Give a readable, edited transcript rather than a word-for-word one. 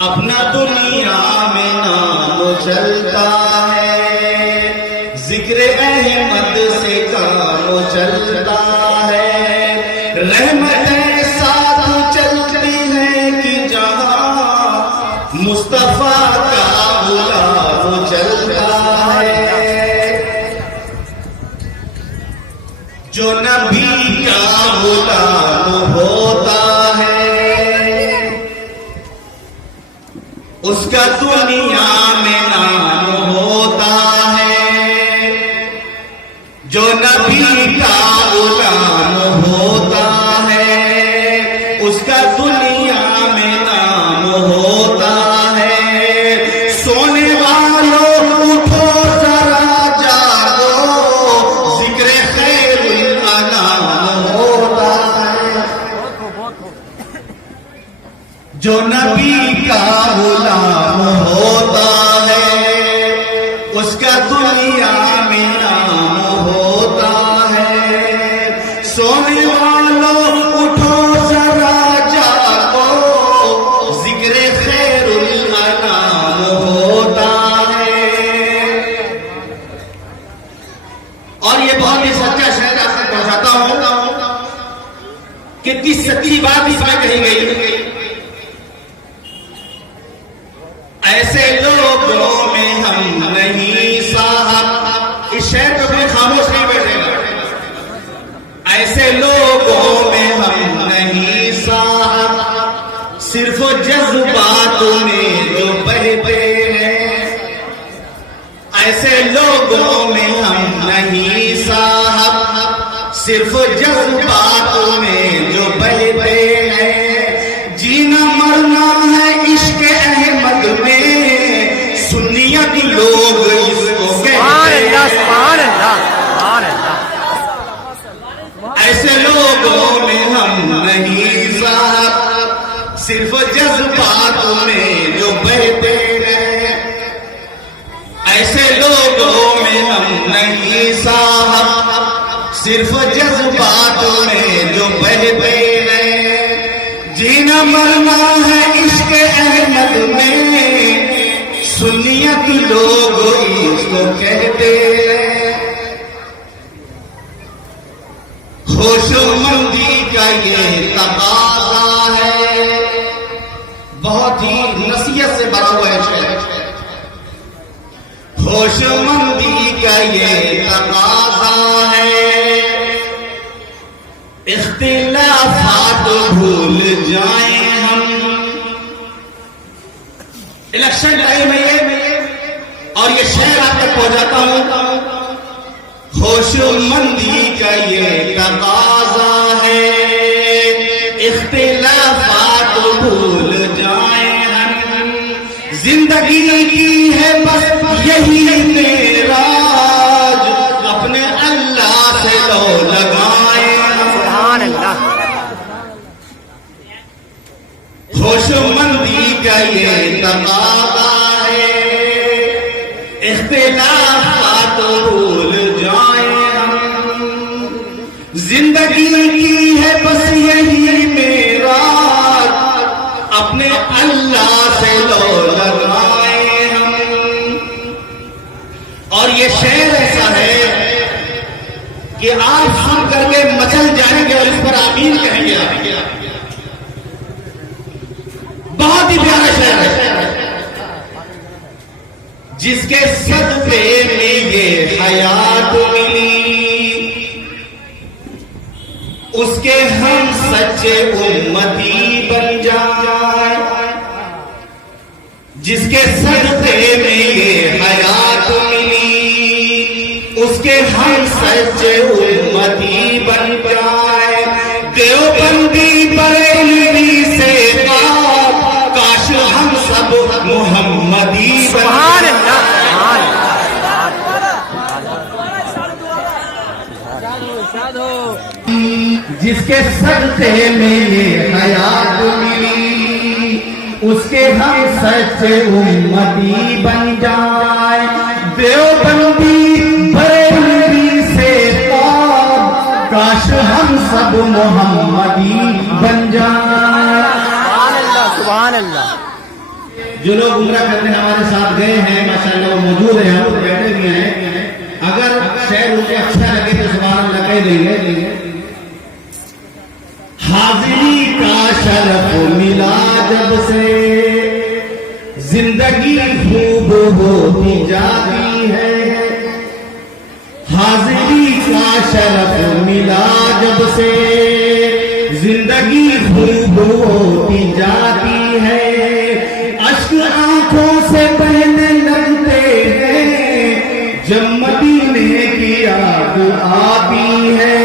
अपना दुनिया में नाम चलता है, जिक्र अहमद से काम चलता है। रहमतें साथ चलती है कि जहां मुस्तफा का गुलाम चलता है। जो नबी का गुलाम होता उसका दुनिया में नाम होता है। जो नबी का गुलाम होता है उसका दुनिया में नाम होता है। सोने वालों उठो जरा जागो, जिक्र खैरुल अनाम होता है। जो नबी का गुलाम होता है उसका दुनिया में नाम होता है। सोने वालों उठो जरा जागो, जिक्र खैरुल अनाम होता है। और ये बहुत ही सच्चा शेर आप तक पहुंचाता हूं। कितनी सच्ची बात इसमें कही गई। ऐसे लोगों में हम नहीं साहब, इस शहर पे कोई खामोश नहीं बैठेगा। ऐसे लोगों में हम नहीं साहब, सिर्फ जज्बातों में जो बहते हैं। ऐसे लोगों में हम नहीं साहब, सिर्फ जज्बातों में जो बहते हैं। जीना मरना है इश्क अहमद में, सुन्नियत लोग इसको कहते हैं। ऐसे लोगों में हम नहीं साहब, सिर्फ जज्बातों में जो बहते हैं। ऐसे लोगों में हम नहीं साहब, सिर्फ जज्बातों में जो बहते हैं। जीना मरना है इश्क अहमद में, सुन्नियत लोग इसको कहते हैं। होशमंदी का ये तकाज़ा है, बहुत ही नसीहत से भरा हुआ है। होशमंदी का ये तकाज़ा है, इख्तिलाफात भूल जाएं हम। इलेक्शन टाइम है ये, और ये शहर आप तक पहुंचाता हूं। होशमंदी का ये तकाज़ा है, इख्तिलाफात भूल जाएं हम। जिंदगी की है बस यही मेराज, अपने अल्लाह से लो लगाएं। होशमंदी का ये तकाज़ा है, इख्तिलाफात भूल जाएं हम। जिंदगी की है बस यही मेराज, अपने अल्लाह से लो लगाएं हम। और ये शेर ऐसा है कि आप सुन करके मचल जाएंगे और इस पर आमीन कहेंगे। बहुत ही प्यारा शेर है, जिसके सदक़े में ये हयात मिली, उसके हम सच्चे उम्मती बन जाए। जिसके सदक़े में ये हयात मिली, उसके हम सच्चे उम्मती बन जाए। देवबंदी बरेलवी से काश हम सब मुहम्मदी बन जिसके सदक़े में ये हयात मिली, उसके हम सच्चे उम्मती बन जाए। देवबंदी बरेलवी से काश हम सब मोहम्मदी बन जाए। सुभान अल्लाह। जो लोग उम्रा करने हमारे साथ गए हैं माशाल्लाह वो मौजूद है, यहाँ पर बैठे हुए हैं। अगर शेर उनको अच्छा लगे तो सुभान अल्लाह कह देंगे। हाजिरी का शरफ मिला जब से जिंदगी खूब होती जाती है। हाजिरी का शरफ मिला जब से जिंदगी खूब होती जाती है। अश्क आंखों से बहने लगते हैं जब मदीने की याद आती है।